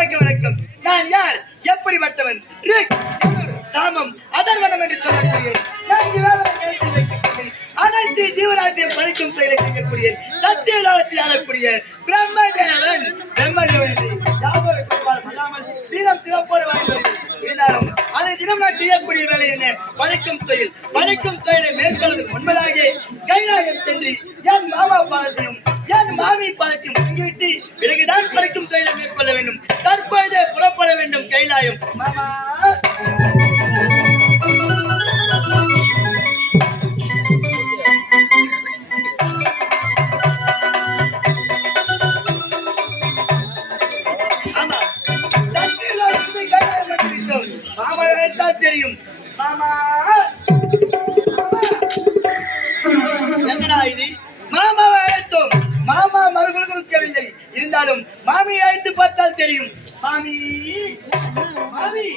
வணக்கம் வணக்கம். நான் யார், எப்படிப்பட்டவன், சாமம் அதர்வனம் என்று சொல்லக்கூடிய அனைத்து ஜீவராசியை படைக்கும் தொழிலை செய்யக்கூடிய சத்திய லோகத்தில் ஆளக்கூடிய பிரம்மதேவன். பிரம்மதேவன் சீரம் சிறப்போடு இருந்தாலும் அதை தினம் நான் செய்யக்கூடிய வேலை என்ன? படைக்கும் தொழில். படைக்கும் தொழிலை மேற்கொள்வதற்கு முன்பதாக கைலாயம் சென்று என் மாமா பாதத்தையும் என் மாமி பாதத்தையும் முடங்கிவிட்டு பிறகுதான் படைக்கும் தொழிலை மேற்கொள்ள வேண்டும். தற்பொழுதே புறப்பட வேண்டும் கைலாயம். மாமா தெரியும். மாமா என்னடா இது? மாமாவை அழைத்தோம், மாமா மறுகுள் கொடுக்கவில்லை. இருந்தாலும் மாமியை அழைத்து பார்த்தால் தெரியும். மாமி மாமி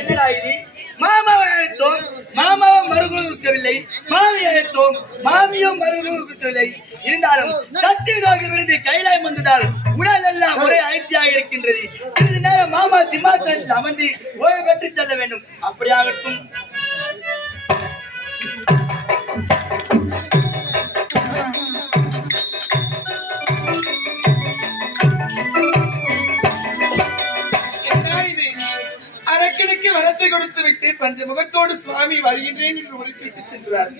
என்னடா இது? மாமாவை அழைத்தோம், மாமாவை மறுகுள் கொடுக்கவில்லை. மாமி அழைத்தோம், மாமியும் மறுகுள் கொடுக்கவில்லை. இருந்தாலும் சத்திய லோகத்திலிருந்து கைலாயம் வந்ததால் உடல் எல்லாம் ஒரே ஆட்சியாக இருக்கின்றது. சிறிது நேரம் மாமா சிம்மாசனத்தில் அமர்ந்து ஓய்வு பெற்று செல்ல வேண்டும். அப்படியாகட்டும். அரக்கனுக்கு வரத்தை கொடுத்து விட்டு பஞ்சமுகத்தோடு சுவாமி வருகின்றேன் என்று உரைத்துவிட்டு சென்றார்.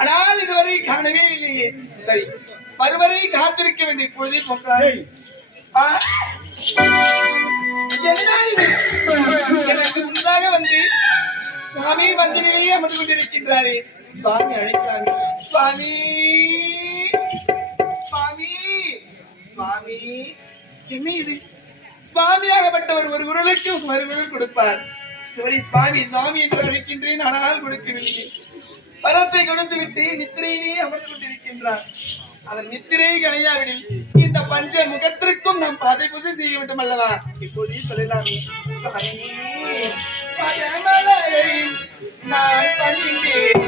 ஆனால் இதுவரை காணவே இல்லையே. சரி, வருவரை காத்திருக்க வேண்டிய இப்பொழுதே போன்றார். எனக்கு முன்னாக வந்து சுவாமி மஞ்சளிலேயே அமர்ந்து கொண்டிருக்கின்றாரே. சுவாமி அழைக்கிறாரே. சுவாமி சுவாமி சுவாமி என்ன இது? சுவாமியாகப்பட்டவர் ஒரு குரலுக்கு மறுகுரல் கொடுப்பார். இதுவரை சுவாமி சுவாமி என்று அழைக்கின்றேன், ஆனால் கொடுக்கவில்லை. பரத்தை கொடுத்து விட்டு நித்திரையிலே அமர்ந்து கொண்டிருக்கின்றார். அவர் நித்திரை கலையாவிடில் இந்த பஞ்ச முகத்திற்கும் நாம் பாதை புது செய்ய வேண்டும் அல்லவா? இப்போதே சொல்லலாமே. நான் பணிந்தேன்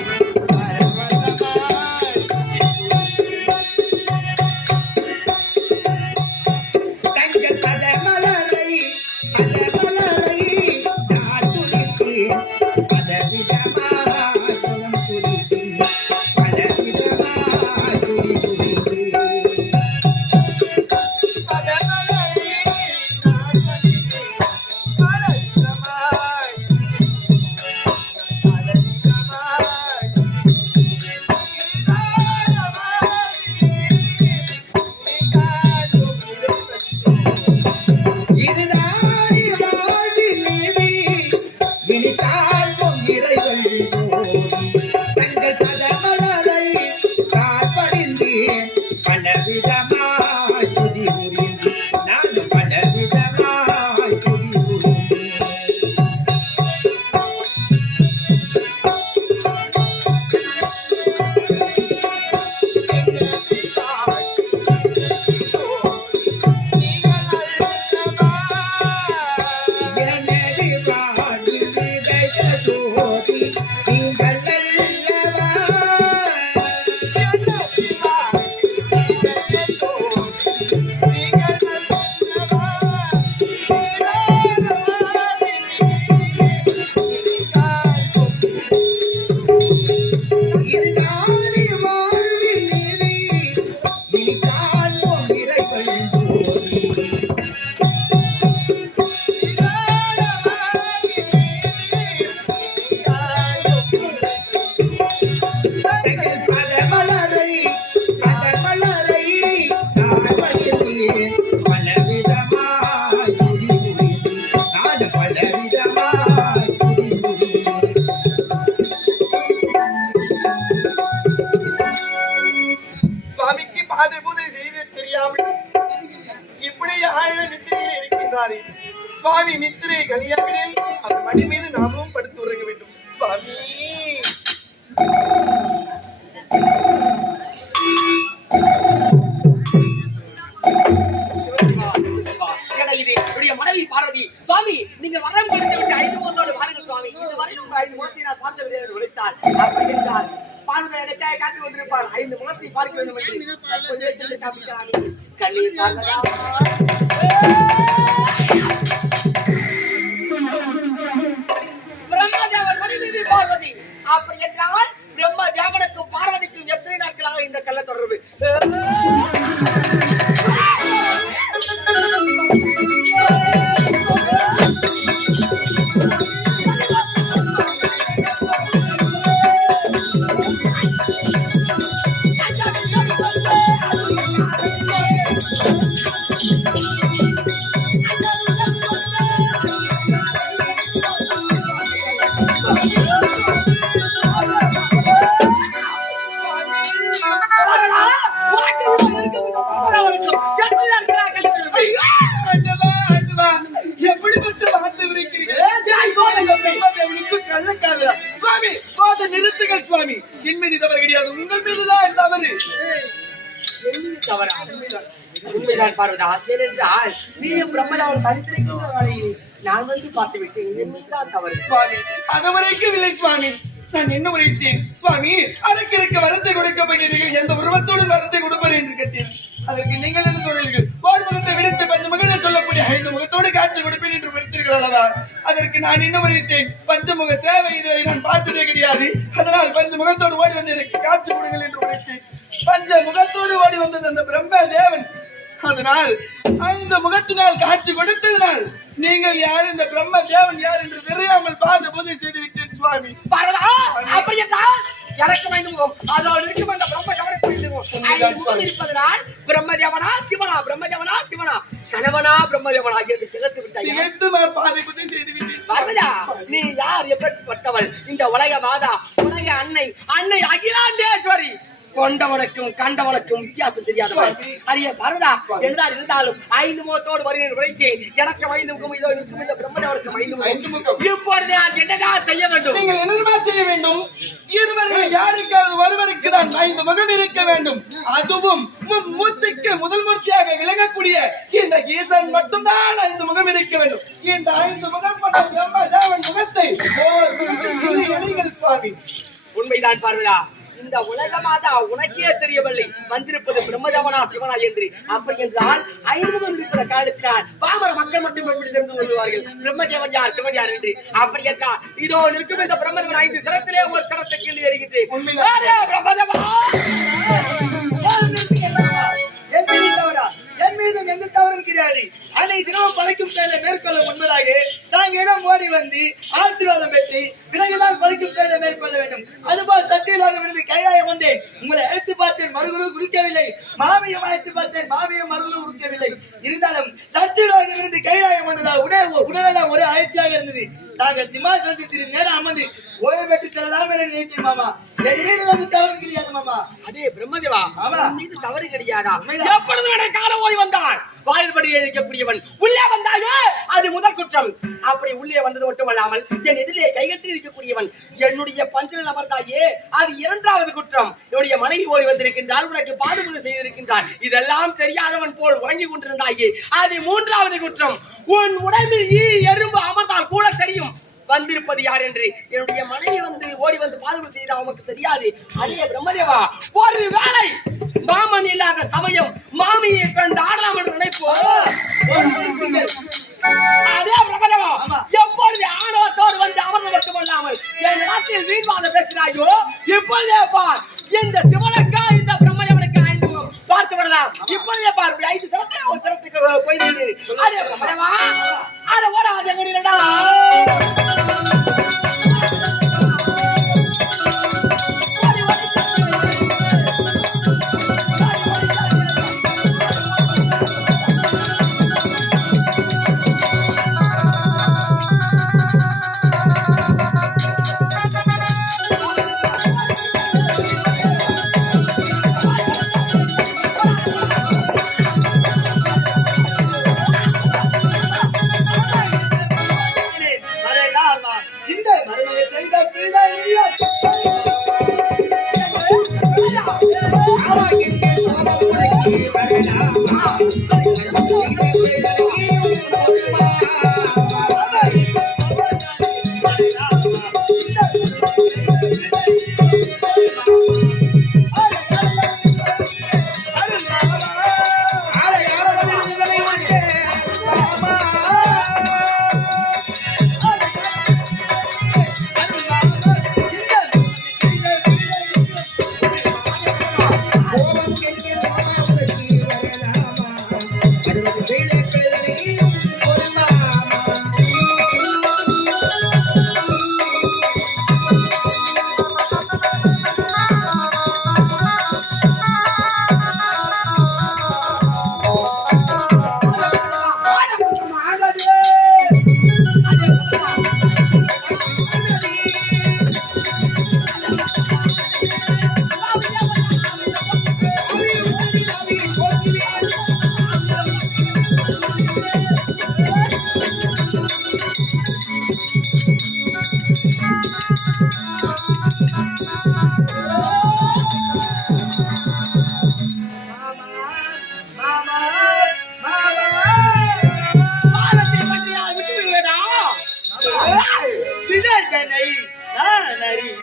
சுவாமி நித்திரை கனியாவிலே அந்த மணி மீது நாமும் படுத்து உறங்க வேண்டும். சுவாமி மனைவி பார்வதி, சுவாமி நீங்க வரம் கொடுத்து விட்டு 5 முகத்தோடு வாருங்கள் சுவாமி. இதுவரையும் 5 முகத்தை நான் பார்த்த விதையை உழைத்தார். அப்படி என்றால் பார்வதி எனக்காக காத்து கொண்டிருப்பார். 5 முகத்தை பார்க்க வேண்டும் என்று கொஞ்சம் சென்று காப்பிக்கிறார். கண்ணீர் பார்க்கலாம். ஆண்டவா, ஆண்டவா, எப்படிப்பட்ட வார்த்தை உரைக்கிறீர்கள்? பிரம்மதேவனுக்கு கள்ளக்காதலா? சுவாமி, வாத நிறுத்துங்கள் சுவாமி. என் மீது தவறு கிடையாது, உங்கள் மீதுதான் தவறு. உண்மைதான் பார்வதா. ஏனென்றால் நீயும் பிரம்மதாவன் தனித்திருக்கின்ற வேளையில் நான் வந்து பார்த்து விட்டேன். என் மீதுதான் தவறு. சுவாமி, அது வரைக்கும் இல்லை சுவாமி. நான் என்ன உரைத்தேன் சுவாமி? அதற்கு வரத்தை கொடுக்க போகிறீர்கள், எந்த உருவத்தோடு வரத்தை கொடுப்பேன் என்று கேட்டேன். அதற்கு நீங்கள் என்ன சொல்றீர்கள்? ஒரு முகத்தை விடுத்து 5 முகத்தை சொல்லக்கூடிய 5 முகத்தோடு காட்சி கொடுப்பேன் என்று வருத்தீர்கள் அல்லவா? அதற்கு நான் என்ன உரைத்தேன்? 5 முக சேவை இதுவரை நான் பார்த்ததே கிடையாது, அதனால் 5 முகத்தோடு ஓடி வந்து எனக்கு காட்சி கொடுங்கள் என்று உரைத்தேன். 5 முகத்தோடு ஓடி வந்தது அந்த பிரம்ம தேவன். அதனால் 5 முகத்தினால் காட்சி கொடுத்ததனால் நீங்கள் யார், இந்த பிரம்ம தேவன் யார் என்று தெரியாமல் பார்த்து பூஜை செய்து விட்டேன் சுவாமி. பார்வதா, அப்படி என்றால் எனக்கு வேண்டும். அதோடு இருக்கும் அந்த பிரம்ம தேவனை புரிந்துவோம். இருப்பதனால் பிரம்மதேவனா சிவனா, பிரம்மதேவனா சிவனா, கணவனா பிரம்மதேவனா என்று திகழ்த்து விட்டாய். பாதை பூஜை செய்து விட்டேன். பார்வதா, நீ யார், எப்படிப்பட்டவள்? இந்த உலக மாதா, உலக அன்னை, அன்னை அகிலாண்டேஸ்வரி. கொண்டவனுக்கும் கண்டவனுக்கும் வித்தியாசம் தெரியாதவன் அரிய பார்வதா. என்றால் இருந்தாலும் 5 முகத்தோடு வருகிறேன் உரைத்தேன். எனக்கு 5 முகம், இதோ நிற்கும் இந்த பிரம்மதேவனுக்கு 5 முகம். இப்பொழுது நான் என்னதான் செய்ய வேண்டும்? நீங்கள் என்னமா செய்ய வேண்டும்? இருவர்கள் யாருக்காவது ஒருவருக்கு தான் 5 முகம் இருக்க வேண்டும். அதுவும் மூர்த்திக்கு முதல் மூர்த்தியாக விளங்கக்கூடிய இந்த ஈசன் மட்டும்தான் 5 முகம் இருக்க வேண்டும். இந்த 5 முகம் கொண்ட பிரம்மதேவன் முகத்தை எளிகள் சுவாமி. உண்மைதான் பார்வதா. இந்த உலக மாதா உனக்கே தெரியவில்லை வந்திருப்பது பிரம்மதேவனா சிவனா என்று. அப்படி என்றால் 5 முகம் இருக்கிற காலத்தினால் பாமர மக்கள் மட்டும் எப்படி தெரிந்து கொள்வார்கள் பிரம்மதேவன் யார் சிவன் யார் என்று? அப்படி என்றால் இதோ நிற்கும் இந்த பிரம்மதேவன் 5 சிரத்திலே ஒரு சிரத்தை கீழே எறிகின்றேன். என் மீதும் எந்த தவறும் கிடையாது. அன்னை தினமும் படைக்கும் செயலை மேற்கொள்ள முன்பதாக நாங்கள் ஓடி வந்து ஆசீர்வாதம் பெற்று பிறகுதான் படைக்கும் செயலை மேற்கொள்ள வேண்டும். அதுபோல் சத்தியலோகம் இருந்து கைலாயம் வந்தேன். உங்களை அழைத்து பார்த்தேன், மறுகுரு குடிக்கவில்லை. மாமியம் அழைத்து பார்த்தேன், மாமியம் மறுகுரு குடிக்கவில்லை. இருந்தாலும் சத்தியலோகம் இருந்து கைலாயம் வந்ததால் உடலெல்லாம் ஒரே ஆய்ச்சியாக இருந்தது. நாங்கள் சிம்மாசனத்தில் சிறிது நேரம் அமர்ந்து ஓய்வு பெற்று செல்லலாம் என நினைத்தேன் மாமா. என் மீது வந்து தவறு கிடையாது மாமா. அதே பிரம்மதேவா, ஆமா. மீது தவறு கிடையாதா? எப்பொழுதும் என காலம் ஓடி வந்தான் வாயில்படியே இருக்கக்கூடியவன் உள்ளே வந்தாயே அது முதல் குற்றம். அப்படி உள்ளே வந்தது மட்டுமல்லாமல் என் எதிரே கைகட்டி இருக்கக்கூடியவன் என்னுடைய பஞ்சனில் அமர்ந்தாயே அது 2வது குற்றம். என்னுடைய மனைவி ஓடி வந்திருக்கின்றால், உனக்கு பாடுபடு செய்திருக்கின்றான், இதெல்லாம் தெரியாதவன் போல் உறங்கி கொண்டிருந்தாயே அது 3வது குற்றம். உன் உடம்பில் எறும்பு அமர்ந்தால் கூட தெரியும் வந்திருப்பது யார் என்று. என்னுடைய மனைவி வந்து ஓடி வந்து பாதுகாப்பு செய்த அவனுக்கு தெரியாது. அதே பிரம்மதேவா, ஒரு வேளை மாமன் இல்லாத சமயம் மாமியை கண்டு ஆடலாம் என்று நினைப்போம். அதே பிரம்மதேவா, எப்பொழுது ஆணவத்தோடு வந்து அமர்ந்து மட்டுமல்லாமல் என் நாட்டில் வீண்வாத பேசினாயோ இப்பொழுதே பார், இந்த சிவனுக்கா இந்த பிரம்மதேவனுக்கு 5 முகம் பார்த்து விடலாம். இப்பொழுதே பார், 5 சிரத்தை ஒரு சிரத்துக்கு போயிருக்கு. அதே பிரம்மதேவா, அதை ஓட அது எங்க விதனை நான் அறிவேன்.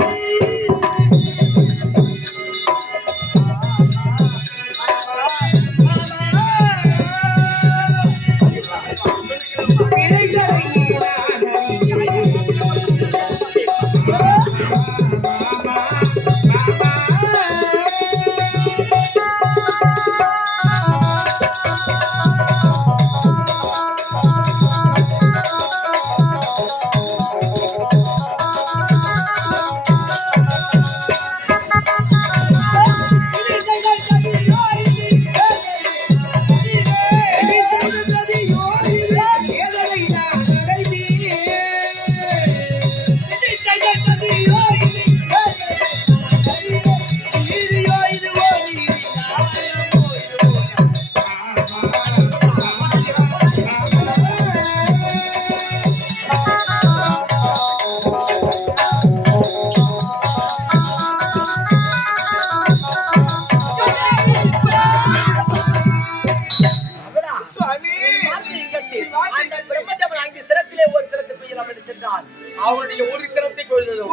அவனுடைய ஒரு சிரத்தை கொள்ளும்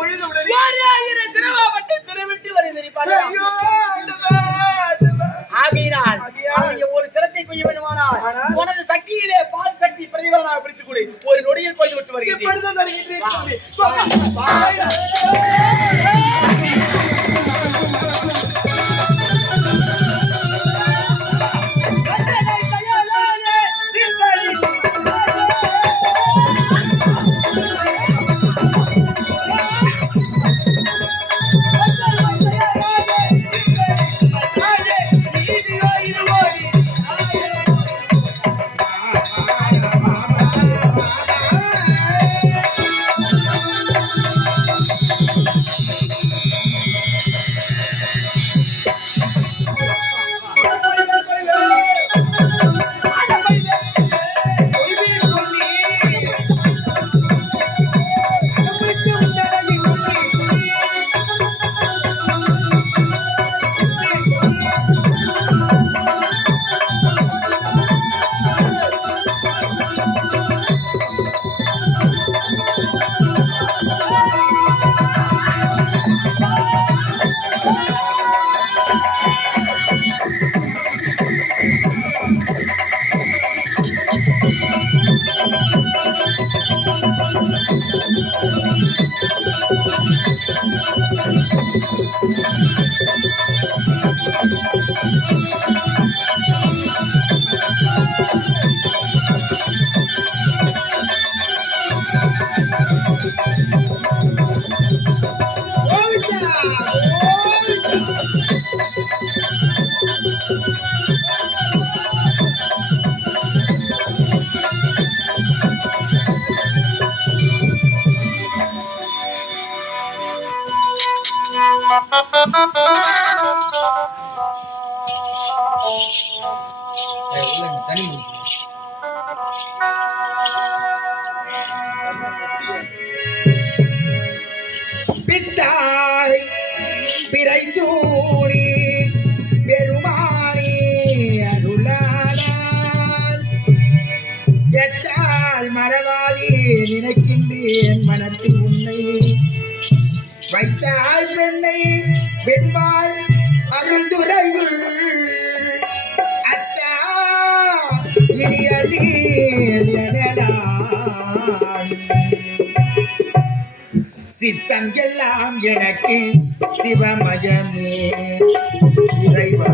திருவிட்டு வருகிறது. ஆகையினால் அவனுடைய ஒரு சிரத்தை கொய்ய வேண்டுமானால் உனது சக்தியிலே பால் சக்தி பிரதிபலனாக பிடித்துக் கொடு. ஒரு நொடியில் போய் விட்டு வருகிறேன். பித்தாய் பிறை சூடி பெருமானி அருளானால் எத்தால் மறவாதி நினைக்கின்றேன் மனத்தில் உன்னை வைத்தால் பெண்ணை வெண்பால் அருள் துறையுள் அத்தா இனி சித்தம் எல்லாம் எனக்கு சிவமயமே இறைவா.